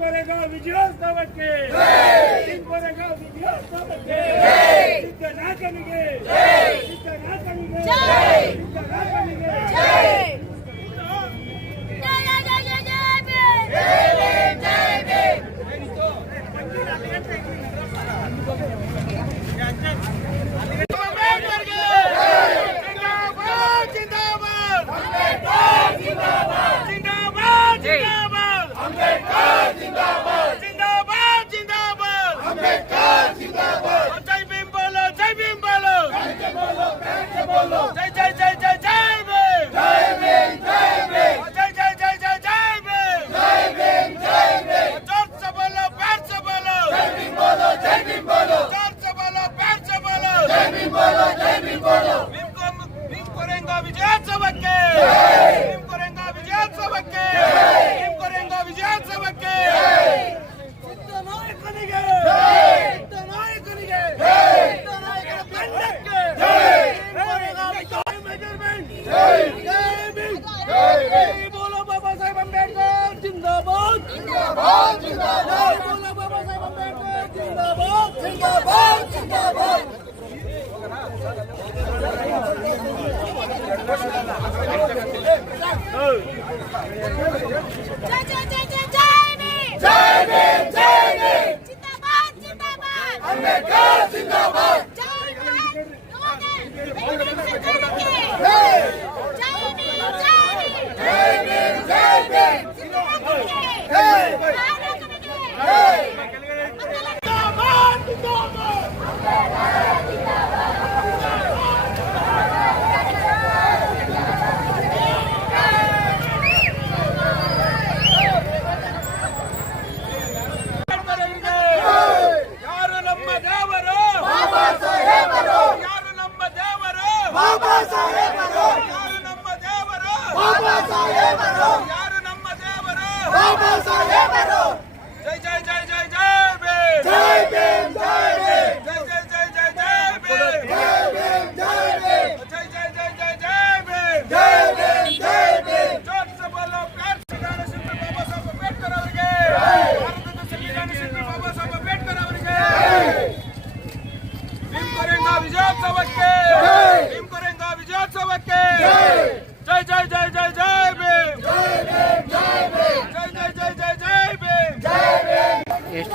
ಸಿಂಪರೆಗಾವ್ ವಿಜಯೋತ್ಸವಕ್ಕೆ ಸಿಂಪರೆಗಾವ್ ವಿಜಯೋತ್ಸವಕ್ಕೆ ಸಿದ್ಧನಾಥನಿಗೆ ಸಿದ್ಧನಾಥನಿಗೆ ಸಿದ್ಧನಾಥನಿಗೆ Hey! జై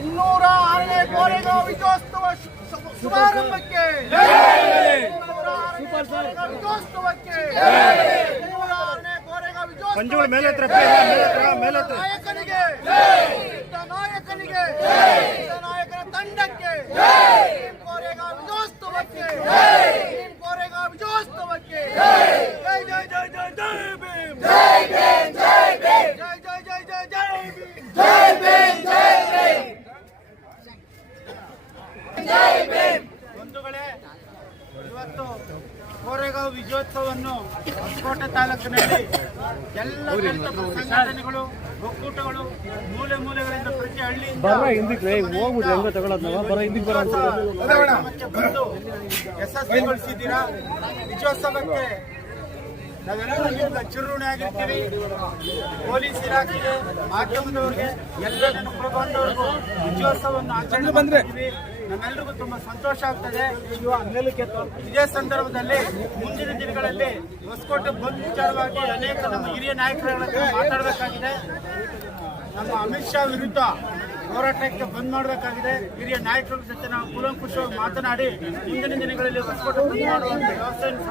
ಇನ್ನೂರ ಆರನೇ ಕೋರೆಗಾಂವ್ ವಿಜಯೋತ್ಸವ ಶುಭಾರಂಭಕ್ಕೆ. ವಿಜಯೋತ್ಸವಕ್ಕೆ. ಇನ್ನೂರ ಆರನೇ ಮೇಲೆ ಮೇಲೆ ನಾಯಕನಿಗೆ. ನಾಯಕನಿಗೆ. ನಾಯಕನ ತಂಡಕ್ಕೆ ಟೀಮ್ ಕೋರೆಗಾಂವ್ ವಿಜಯೋತ್ಸವಕ್ಕೆ ಟೀಮ್ ಕೋರೆಗಾಂವ್ ವಿಜಯೋತ್ಸವಕ್ಕೆ ಜೈ ಜೈ ಜೈ ಜೈ ಜೈ ಭೀಮ್ ಜೈ ಭೀಮ್ ಜೈ ಭೀಮ್ ಜೈ ಜೈ ಜೈ ಜೈ ಜೈ ಭೀಮ್ ಜೈ ಭೀಮ್ ಜೈ ಭೀಮ್ ಬಂಧುಗಳೇ ಇವತ್ತು ಕೋರೆಗಾಂವ್ ವಿಜಯೋತ್ಸವವನ್ನು ಹೊಸಕೋಟೆ ತಾಲೂಕಿನಲ್ಲಿ ಎಲ್ಲ ಸಂಘಟನೆಗಳು ಒಕ್ಕೂಟಗಳು ಮೂಲೆ ಮೂಲೆಗಳಿಂದ ಪ್ರತಿ ಹಳ್ಳಿಯಿಂದ ಬಂದು ಯಶಸ್ವಿಗೊಳಿಸಿದ್ದೀರಾ? ವಿಜಯೋತ್ಸವಕ್ಕೆ ನಾವೆಲ್ಲರಿಂದ ಚಿರುಣೆ ಆಗಿರ್ತೀವಿ. ಪೊಲೀಸ್ ಇಲಾಖೆಗೆ ಮಾಧ್ಯಮದವ್ರಿಗೆ ಎಲ್ಲ ನನ್ನ ಬಂದವರಿಗೂ ವಿಜಯೋತ್ಸವವನ್ನು ಆಚರಣೆ ಬಂದಿದ್ದೀವಿ ನಮ್ಮೆಲ್ಲರಿಗೂ ತುಂಬಾ ಸಂತೋಷ ಆಗ್ತದೆ. ಇದೇ ಸಂದರ್ಭದಲ್ಲಿ ಮುಂದಿನ ದಿನಗಳಲ್ಲಿ ಹೊಸಕೋಟೆ ಬಂದ್ ವಿಚಾರವಾಗಿ ಅನೇಕ ನಮ್ಮ ಹಿರಿಯ ನಾಯಕರುಗಳನ್ನು ಮಾತಾಡಬೇಕಾಗಿದೆ. ನಮ್ಮ ಅಮಿತ್ ಶಾ ವಿರುದ್ಧ ಹೋರಾಟಕ್ಕೆ ಬಂದ್ ಮಾಡಬೇಕಾಗಿದೆ. ಹಿರಿಯ ನಾಯಕರ ಜೊತೆ ನಾವು ಕೂಲಂಕುಷವಾಗಿ ಮಾತನಾಡಿ ಮುಂದಿನ ದಿನಗಳಲ್ಲಿ ಹೊಸಕೋಟೆ ಬಂದ್ ಮಾಡುವಂತ ವ್ಯವಸ್ಥೆಯನ್ನು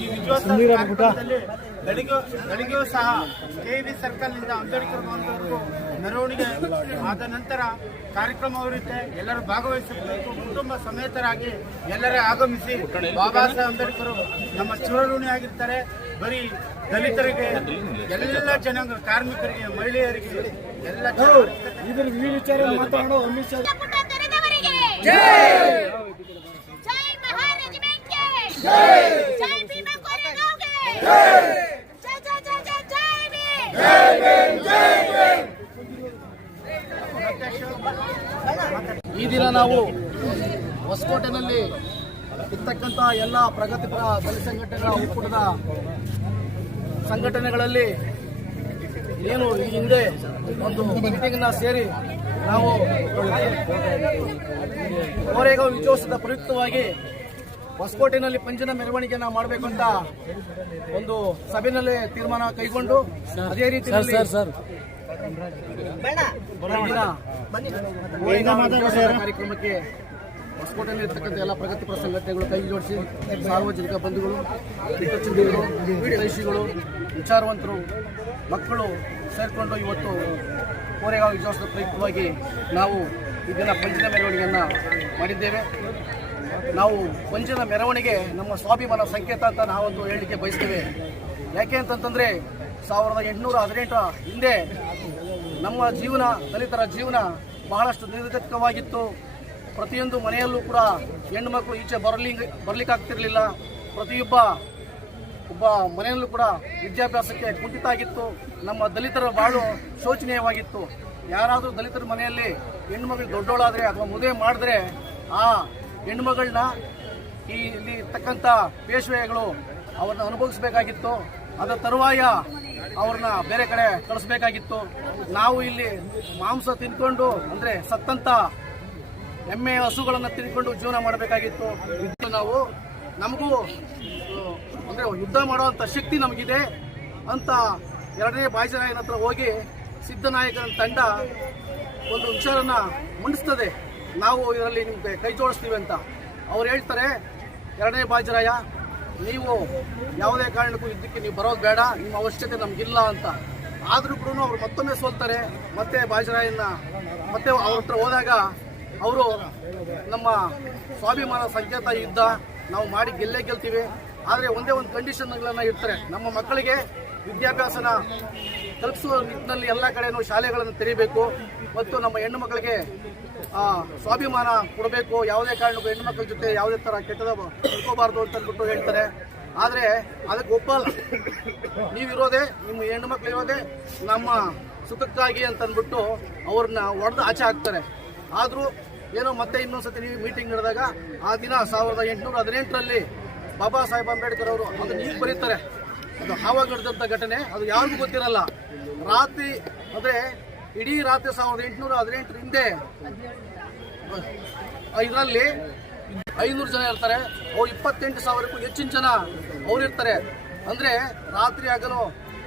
ಈ ವಿಜಯೋತ್ಸವ ಕಾರ್ಯಕ್ರಮದಲ್ಲಿ ಬೆಳಿಗ್ಗೆ ಸಹ ಸಹ ಕೆವಿ ಸರ್ಕಲ್ನಿಂದ ಅಂಬೇಡ್ಕರ್ ಭವನದವರೆಗೂ ಮೆರವಣಿಗೆ ಆದ ನಂತರ ಕಾರ್ಯಕ್ರಮವಿರುತ್ತೆ ಎಲ್ಲರೂ ಭಾಗವಹಿಸಬೇಕು ಕುಟುಂಬ ಸಮೇತರಾಗಿ ಎಲ್ಲರೇ ಆಗಮಿಸಿ ಬಾಬಾ ಸಾಹೇಬ್ ಅಂಬೇಡ್ಕರ್ ನಮ್ಮ ಚಿರಋಣಿಯಾಗಿರ್ತಾರೆ ಬರೀ ದಲಿತರಿಗೆ ಎಲ್ಲ ಜನಾಂಗ ಕಾರ್ಮಿಕರಿಗೆ ಮಹಿಳೆಯರಿಗೆ ಎಲ್ಲ ಇದ್ರ ಈ ವಿಚಾರ ಮಾತಾಡೋ ಅಮಿತ್ ಶಾ ಜೈ! ಜೈ ಜೈ ಜೈ! ಜೈ ಜೈ ಜೈ ಭೀಮ್! ಈ ದಿನ ನಾವು ಹೊಸಕೋಟೆನಲ್ಲಿ ಇರ್ತಕ್ಕಂಥ ಎಲ್ಲ ಪ್ರಗತಿಪರ ದಲಿತ ಸಂಘಟನೆಗಳ ಒಕ್ಕೂಟದ ಸಂಘಟನೆಗಳಲ್ಲಿ ಏನು ಈ ಹಿಂದೆ ಒಂದು ಮೀಟಿಂಗ್ನ ಸೇರಿ ನಾವು ಕೋರೆಗಾಂವ್ ವಿಜಯೋತ್ಸವದ ಪ್ರಯುಕ್ತವಾಗಿ ಹೊಸಕೋಟೆನಲ್ಲಿ ಪಂಚನ ಮೆರವಣಿಗೆನ ಮಾಡಬೇಕು ಅಂತ ಒಂದು ಸಭೆನಲ್ಲಿ ತೀರ್ಮಾನ ಕೈಗೊಂಡು ಅದೇ ರೀತಿ ಕಾರ್ಯಕ್ರಮಕ್ಕೆ ಹೊಸಕೋಟೆಯಲ್ಲಿ ಇರ್ತಕ್ಕಂಥ ಎಲ್ಲ ಪ್ರಗತಿಪರ ಪ್ರಸಂಗತೆಗಳು ಕೈ ಜೋಡಿಸಿ ಸಾರ್ವಜನಿಕ ಬಂಧುಗಳು ಹಿತೈಷಿಗಳು ವಿಚಾರವಂತರು ಮಕ್ಕಳು ಸೇರಿಕೊಂಡು ಇವತ್ತು ಕೋರೆಗಾಂವ್ ವಿಜಯೋತ್ಸವ ಪ್ರಯುಕ್ತವಾಗಿ ನಾವು ಇದನ್ನು ಪಂಚದ ಮೆರವಣಿಗೆಯನ್ನು ಮಾಡಿದ್ದೇವೆ. ನಾವು ಪಂಚದ ಮೆರವಣಿಗೆ ನಮ್ಮ ಸ್ವಾಭಿಮಾನ ಸಂಕೇತ ಅಂತ ನಾವೊಂದು ಹೇಳಲಿಕ್ಕೆ ಬಯಸ್ತೇವೆ. ಯಾಕೆ ಅಂತಂತಂದರೆ ಸಾವಿರದ ಎಂಟುನೂರ ಹದಿನೆಂಟರ ಹಿಂದೆ ನಮ್ಮ ಜೀವನ, ದಲಿತರ ಜೀವನ ಬಹಳಷ್ಟು ನಿರ್ಗತಿಕವಾಗಿತ್ತು ಪ್ರತಿಯೊಂದು ಮನೆಯಲ್ಲೂ ಕೂಡ ಹೆಣ್ಣು ಮಕ್ಕಳು ಈಚೆ ಬರಲಿ ಬರಲಿಕ್ಕಾಗ್ತಿರಲಿಲ್ಲ. ಪ್ರತಿಯೊಬ್ಬ, ಒಬ್ಬ ಮನೆಯಲ್ಲೂ ಕೂಡ ವಿದ್ಯಾಭ್ಯಾಸಕ್ಕೆ ಕುಂಠಿತ ಆಗಿತ್ತು ನಮ್ಮ ದಲಿತರ ಬಾಳು ಶೋಚನೀಯವಾಗಿತ್ತು. ಯಾರಾದರೂ ದಲಿತರ ಮನೆಯಲ್ಲಿ ಹೆಣ್ಮಗಳು ದೊಡ್ಡವಳಾದರೆ ಅಥವಾ ಮದುವೆ ಮಾಡಿದ್ರೆ, ಆ ಹೆಣ್ಮಗಳನ್ನ ಈ ಇಲ್ಲಿ ಇರ್ತಕ್ಕಂಥ ಪೇಶ್ವೆಗಳು ಅವ್ರನ್ನ ಅನುಭವಿಸಬೇಕಾಗಿತ್ತು. ಅದರ ತರುವಾಯ ಅವ್ರನ್ನ ಬೇರೆ ಕಡೆ ಕಳಿಸ್ಬೇಕಾಗಿತ್ತು. ನಾವು ಇಲ್ಲಿ ಮಾಂಸ ತಿನ್ಕೊಂಡು, ಅಂದ್ರೆ ಸತ್ತಂತ ಎಮ್ಮೆ ಹಸುಗಳನ್ನು ತಿನ್ಕೊಂಡು ಜೀವನ ಮಾಡಬೇಕಾಗಿತ್ತು. ಇದು ನಾವು, ನಮಗೂ, ಅಂದ್ರೆ ಯುದ್ಧ ಮಾಡುವಂತ ಶಕ್ತಿ ನಮಗಿದೆ ಅಂತ ಎರಡನೇ ಬಾಯಿಜರಾಯನ ಹತ್ರ ಹೋಗಿ ಸಿದ್ದನಾಯಕನ ತಂಡ ಒಂದು ವಿಚಾರನ ಮುಂಡಿಸ್ತದೆ. ನಾವು ಇದರಲ್ಲಿ ನಿಮ್ಗೆ ಕೈ ಜೋಡಿಸ್ತೀವಿ ಅಂತ. ಅವ್ರು ಹೇಳ್ತಾರೆ, ಎರಡನೇ ಬಾಜಿರಾಯ ನೀವು ಯಾವುದೇ ಕಾರಣಕ್ಕೂ ಯುದ್ಧಕ್ಕೆ ನೀವು ಬರೋದು ಬೇಡ, ನಿಮ್ಮ ಅವಶ್ಯಕತೆ ನಮಗಿಲ್ಲ ಅಂತ. ಆದರೂ ಕೂಡ ಅವ್ರು ಮತ್ತೊಮ್ಮೆ ಸೋಲ್ತಾರೆ, ಮತ್ತೆ ಬಾಜರಾಯನ್ನ, ಮತ್ತೆ ಅವ್ರ ಹತ್ರ ಹೋದಾಗ ಅವರು ನಮ್ಮ ಸ್ವಾಭಿಮಾನ ಸಂಕೇತ ಯುದ್ಧ ನಾವು ಮಾಡಿ ಗೆಲ್ಲೇ ಗೆಲ್ತೀವಿ. ಆದರೆ ಒಂದೇ ಒಂದು ಕಂಡೀಷನ್ಗಳನ್ನು ಇರ್ತಾರೆ ನಮ್ಮ ಮಕ್ಕಳಿಗೆ ವಿದ್ಯಾಭ್ಯಾಸನ ಕಲ್ಪಿಸುವ ನಿಟ್ಟಿನಲ್ಲಿ ಎಲ್ಲ ಕಡೆನೂ ಶಾಲೆಗಳನ್ನು ತೆರೀಬೇಕು. ಮತ್ತು ನಮ್ಮ ಹೆಣ್ಣು ಮಕ್ಕಳಿಗೆ ಸ್ವಾಭಿಮಾನ ಕೊಡಬೇಕು, ಯಾವುದೇ ಕಾರಣಕ್ಕೂ ಹೆಣ್ಮಕ್ಳ ಜೊತೆ ಯಾವುದೇ ಥರ ಕೆಟ್ಟದ ತಿಳ್ಕೋಬಾರ್ದು ಅಂತ ಅಂದ್ಬಿಟ್ಟು ಹೇಳ್ತಾರೆ. ಆದರೆ ಅದಕ್ಕೆ ಒಪ್ಪಲ್ಲ. ನೀವಿರೋದೇ ನಿಮ್ಮ ಹೆಣ್ಣು ಮಕ್ಳು ಇರೋದೇ ನಮ್ಮ ಸುಖಕ್ಕಾಗಿ ಅಂತ ಅಂದ್ಬಿಟ್ಟು ಅವ್ರನ್ನ ಹೊಡೆದು ಆಚೆ ಹಾಕ್ತಾರೆ. ಆದರೂ ಏನೋ ಮತ್ತೆ ಇನ್ನೊಂದ್ಸತಿ ನೀವು ಮೀಟಿಂಗ್ ನಡೆದಾಗ ಆ ದಿನ ಸಾವಿರದ ಎಂಟುನೂರ ಹದಿನೆಂಟರಲ್ಲಿ ಬಾಬಾ ಸಾಹೇಬ್ ಅಂಬೇಡ್ಕರ್ ಅವರು ಅದನ್ನ ನೀವು ಬರೀತಾರೆ. ಅದು ಆವಾಗ ನಡೆದಂಥ ಘಟನೆ, ಅದು ಯಾರಿಗೂ ಗೊತ್ತಿರಲ್ಲ. ರಾತ್ರಿ, ಅಂದರೆ ಇಡೀ ರಾತ್ರಿ ಸಾವಿರದ ಎಂಟುನೂರ ಹದಿನೆಂಟರ ಹಿಂದೆ ಇದರಲ್ಲಿ ಐನೂರು ಜನ ಇರ್ತಾರೆ. ಅವ್ರು ಇಪ್ಪತ್ತೆಂಟು ಸಾವಿರಕ್ಕೂ ಹೆಚ್ಚಿನ ಜನ ಅವ್ರು ಇರ್ತಾರೆ ಅಂದ್ರೆ ರಾತ್ರಿ ಹಗಲು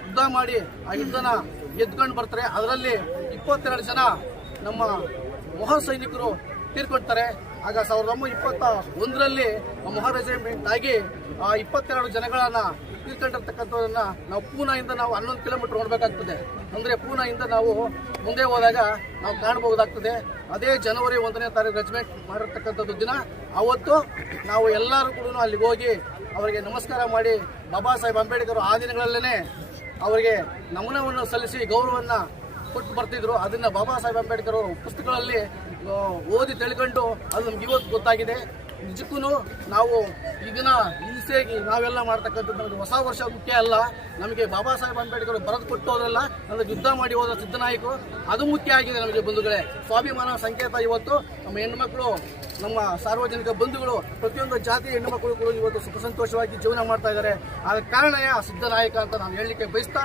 ಯುದ್ಧ ಮಾಡಿ ಆ ಯುದ್ಧನ ಎದ್ಕೊಂಡು ಬರ್ತಾರೆ. ಅದರಲ್ಲಿ ಇಪ್ಪತ್ತೆರಡು ಜನ ನಮ್ಮ ಮಹಾ ಸೈನಿಕರು ತೀರ್ಕೊಳ್ತಾರೆ. ಆಗ ಸಾವಿರದ ಒಂಬೈನೂರ ಇಪ್ಪತ್ತ ಒಂದರಲ್ಲಿ ಮಹಾರೆಜಿಮೆಂಟ್ ಆಗಿ ಆ, ಇಪ್ಪತ್ತೆರಡು ಜನಗಳನ್ನು ತೀರ್ಕೊಂಡಿರ್ತಕ್ಕಂಥದನ್ನ ನಾವು ಪೂನಾಯಿಂದ ನಾವು ಹನ್ನೊಂದು ಕಿಲೋಮೀಟರ್ ನೋಡಬೇಕಾಗ್ತದೆ ಅಂದರೆ ಪೂನಾಯಿಂದ ನಾವು ಮುಂದೆ ಹೋದಾಗ ನಾವು ಕಾಣಬಹುದಾಗ್ತದೆ. ಅದೇ ಜನವರಿ ಒಂದನೇ ತಾರೀಕು ರೆಜಿಮೆಂಟ್ ಮಾಡಿರ್ತಕ್ಕಂಥದ್ದು ದಿನ. ಅವತ್ತು ನಾವು ಎಲ್ಲರೂ ಕೂಡ ಅಲ್ಲಿಗೆ ಹೋಗಿ ಅವರಿಗೆ ನಮಸ್ಕಾರ ಮಾಡಿ ಬಾಬಾ ಸಾಹೇಬ್ ಅಂಬೇಡ್ಕರ್ ಆ ದಿನಗಳಲ್ಲೇ ಅವರಿಗೆ ನಮನವನ್ನು ಸಲ್ಲಿಸಿ ಗೌರವವನ್ನು ಕೊಟ್ಟು ಬರ್ತಿದ್ರು. ಅದನ್ನ ಬಾಬಾ ಸಾಹೇಬ್ ಅಂಬೇಡ್ಕರ್ ಅವರು ಪುಸ್ತಕಗಳಲ್ಲಿ ಓದಿ ತಿಳ್ಕೊಂಡು ಅದು ನಮ್ಗೆ ಇವತ್ತು ಗೊತ್ತಾಗಿದೆ. ನಿಜಕ್ಕೂ ನಾವು ಇದನ್ನ ಹಿಂಸೆಗೆ ನಾವೆಲ್ಲ ಮಾಡ್ತಕ್ಕಂಥದ್ದು ನಮಗೆ ಹೊಸ ವರ್ಷ ಮುಖ್ಯ ಅಲ್ಲ. ನಮಗೆ ಬಾಬಾ ಸಾಹೇಬ್ ಅಂಬೇಡ್ಕರ್ ಬರೆದು ಕೊಟ್ಟು ಹೋದ್ರಲ್ಲ ನಮಗೆ ಯುದ್ಧ ಮಾಡಿ ಹೋದ ಸಿದ್ದನಾಯಕರು ಅದು ಮುಖ್ಯ ಆಗಿದೆ ನಮಗೆ ಬಂಧುಗಳೇ. ಸ್ವಾಭಿಮಾನ ಸಂಕೇತ ಇವತ್ತು ನಮ್ಮ ಹೆಣ್ಮಕ್ಳು ನಮ್ಮ ಸಾರ್ವಜನಿಕ ಬಂಧುಗಳು, ಪ್ರತಿಯೊಂದು ಜಾತಿ ಹೆಣ್ಣುಮಕ್ಕಳು ಕೂಡ ಇವತ್ತು ಸುಖ ಸಂತೋಷವಾಗಿ ಜೀವನ ಮಾಡ್ತಾ ಇದ್ದಾರೆ. ಆದ ಕಾರಣ ಆ ಸಿದ್ದನಾಯಕ ಅಂತ ನಾನು ಹೇಳಲಿಕ್ಕೆ ಬಯಸ್ತಾ